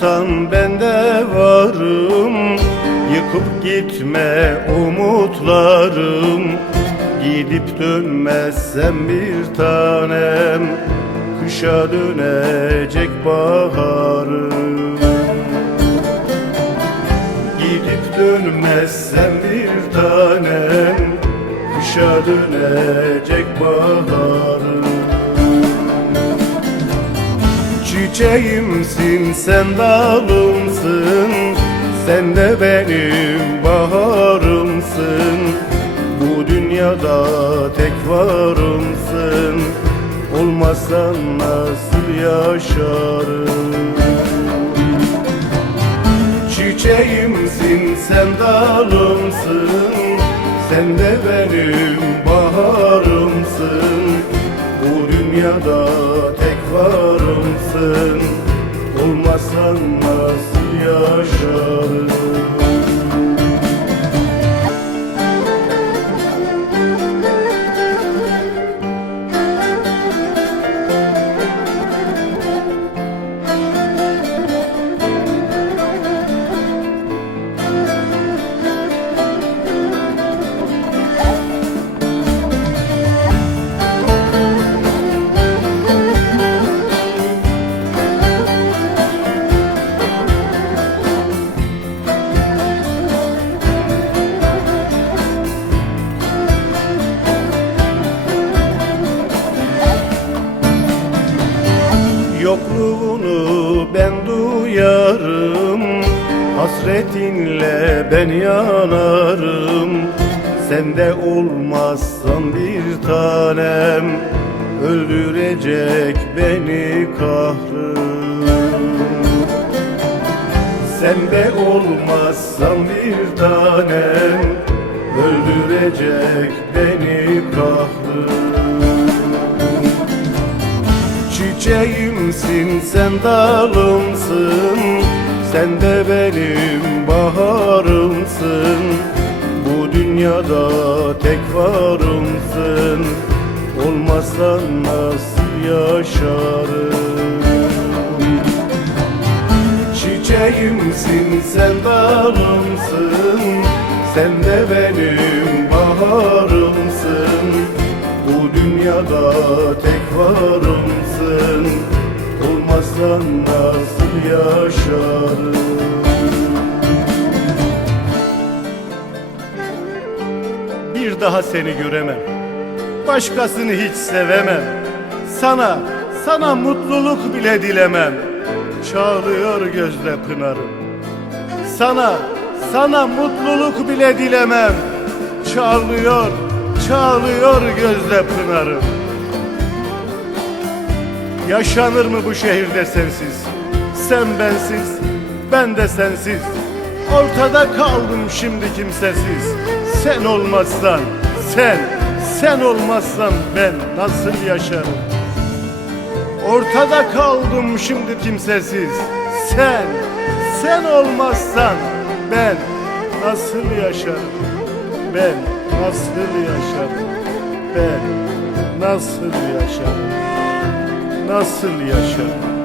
varsan ben de varım. Yıkıp gitme umutlarım. Gidip dönmezsem bir tanem. Kışa dönecek baharım. Gidip dönmezsem bir tanem. Kışa dönecek baharım. Çiçeğimsin sen dalımsın. Sen de benim baharımsın. Bu dünyada tek varımsın. Olmazsan nasıl yaşarım? Çiçeğimsin sen dalımsın. Sen de benim baharımsın. Bu dünyada Nasıl yaşarım Yokluğunu ben duyarım. Hasretinle ben yanarım. Sen de olmazsan bir tanem. Öldürecek beni kahrım. Sen de olmazsan bir tanem. Öldürecek beni kahrım sen dalımsın Sen de benim baharımsın. Bu dünyada tek varımsın Olmazsan nasıl yaşarım? Çiçeğimsin sen dalımsın Sen de benim baharımsın. Bu dünyada tek varımsın Olmazsan nasıl yaşarım Bir daha seni göremem. Başkasını hiç sevemem. Sana, sana mutluluk bile dilemem. Çağlıyor gözde pınarım. Sana, sana mutluluk bile dilemem. Çağlıyor, çağlıyor gözde pınarım Yaşanır mı bu şehirde sensiz? Sen bensiz, ben de sensiz Ortada kaldım şimdi kimsesiz Sen olmazsan, sen, sen olmazsan ben nasıl yaşarım? Ortada kaldım şimdi kimsesiz Sen, sen olmazsan ben nasıl yaşarım? Ben nasıl yaşarım? Ben nasıl yaşarım? Nasıl yaşarım?